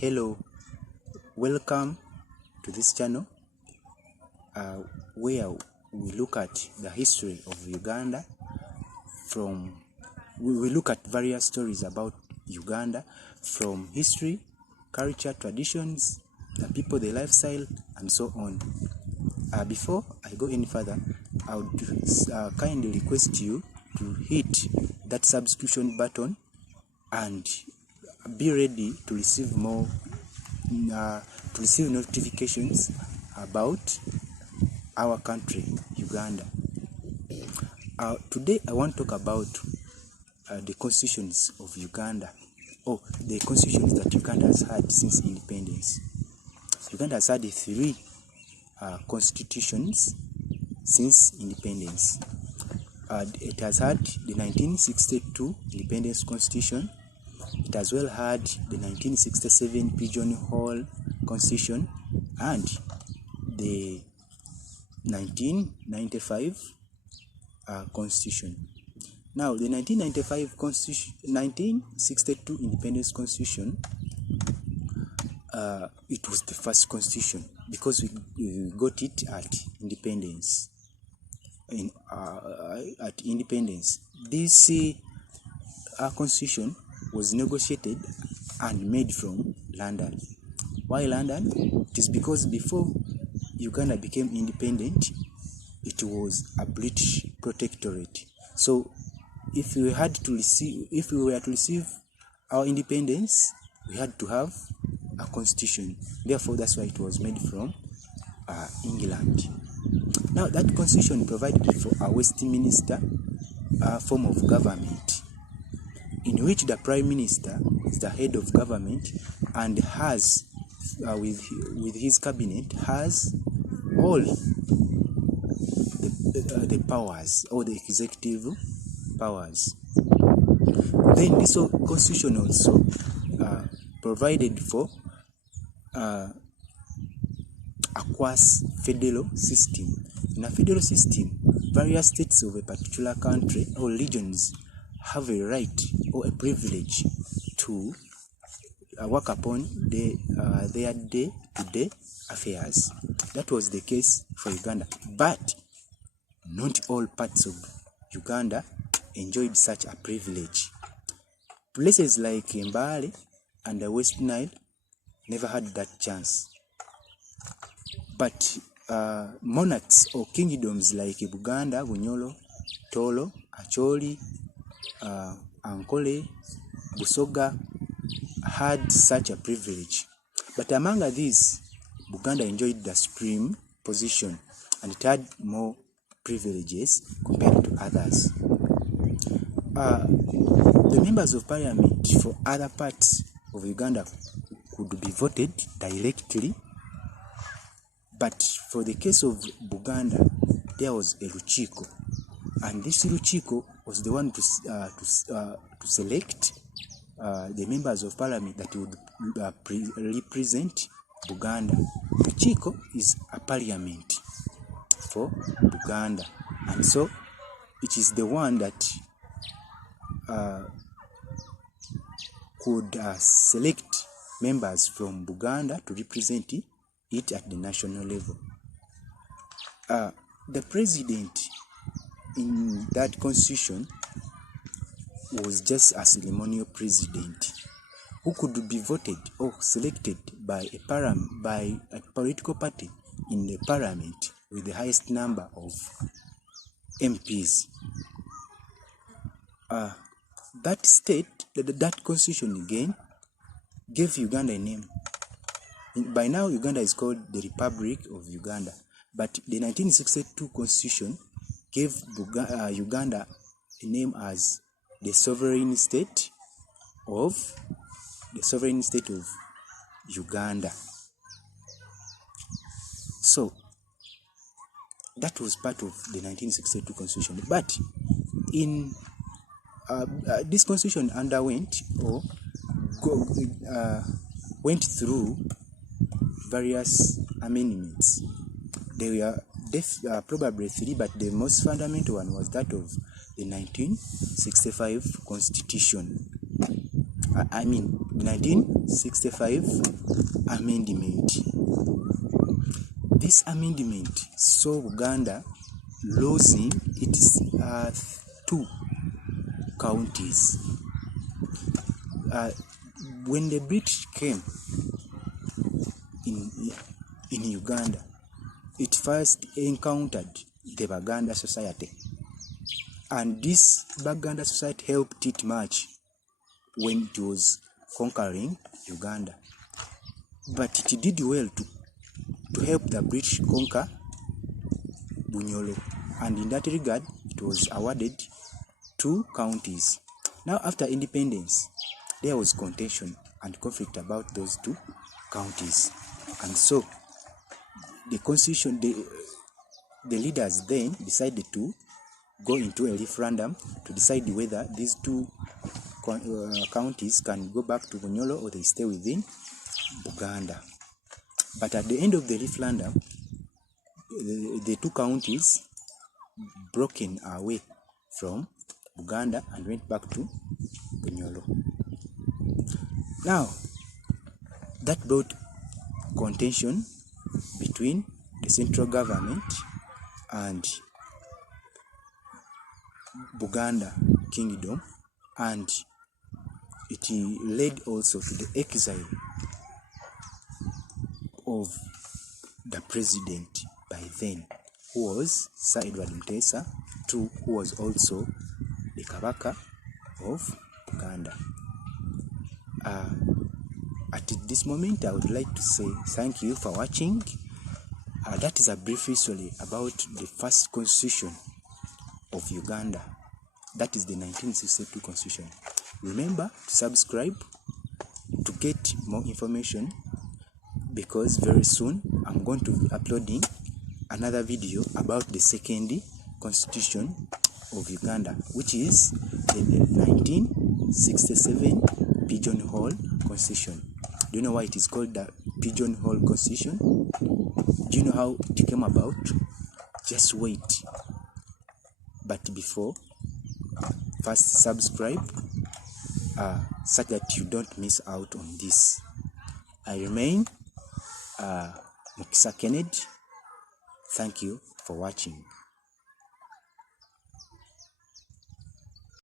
Hello, welcome to this channel where we look at the history of Uganda we look at various stories about Uganda from history, culture, traditions, the people, the lifestyle, and so on. Before I go any further, I would kindly request you to hit that subscription button and be ready to receive notifications about our country, Uganda. Today I want to talk about the constitutions of Uganda, or the constitutions that Uganda has had since independence. Uganda has had three constitutions since independence. It has had the 1962 Independence Constitution. It has well had the 1967 Pigeonhole Constitution and the 1995 Constitution. Now, the 1962 Independence Constitution, it was the first constitution because we got it at independence. At independence, this constitution was negotiated and made from London. Why London? It is because before Uganda became independent, it was a British protectorate. So if we were to receive our independence, we had to have a constitution. Therefore, that's why it was made from England. Now, that constitution provided for a Westminster form of government, in which the Prime Minister is the head of government and has, with his cabinet, has all the powers, or the executive powers. Then this constitution also provided for a quasi-federal system. In a federal system, various states of a particular country or regions have a right or a privilege to work upon their day-to-day affairs. That was the case for Uganda, but not all parts of Uganda enjoyed such a privilege. Places like Mbale and the West Nile never had that chance. But monarchs or kingdoms like Buganda, Bunyoro, Tolo, Acholi, Ankole, Busoga had such a privilege. But among these, Buganda enjoyed the supreme position and it had more privileges compared to others. The members of parliament for other parts of Uganda could be voted directly, but for the case of Buganda, there was a Luchiko, and this Luchiko was the one to select the members of parliament that would represent Buganda. Luchiko is a parliament for Buganda, and so it is the one that could select members from Buganda to represent it at the national level. The president in that constitution was just a ceremonial president who could be voted or selected by a political party in the parliament with the highest number of MPs. That constitution again gave Uganda a name. By now, Uganda is called the Republic of Uganda, but the 1962 constitution gave Uganda a name as the sovereign state of Uganda. So that was part of the 1962 constitution. But in this constitution underwent or went through various amendments. There were probably three, but the most fundamental one was that of the 1965 Constitution. 1965 amendment. This amendment saw Uganda losing its 2 counties. When the British came in Uganda, it first encountered the Baganda society, and this Baganda society helped it much when it was conquering Uganda. But it did well to help the British conquer Bunyoro, and in that regard, it was awarded 2 counties. Now, after independence, there was contention and conflict about those 2 counties, and so the constitution, the leaders then decided to go into a referendum to decide whether these 2 counties can go back to Bunyoro or they stay within Uganda. But at the end of the referendum, the 2 counties broken away from Uganda and went back to Bunyoro. Now, that brought contention between the central government and Buganda Kingdom, and it led also to the exile of the president by then, who was Sir Edward Mutesa II, who was also the Kabaka of Uganda. At this moment, I would like to say thank you for watching. That is a brief history about the first constitution of Uganda. That is the 1962 constitution. Remember to subscribe to get more information, because very soon I'm going to be uploading another video about the second constitution of Uganda, which is the 1967 Pigeonhole Constitution. Do you know why it is called the Pigeonhole Constitution? Do you know how it came about? Just wait. But before, first subscribe so that you don't miss out on this. I remain Mukisa Kennedy. Thank you for watching.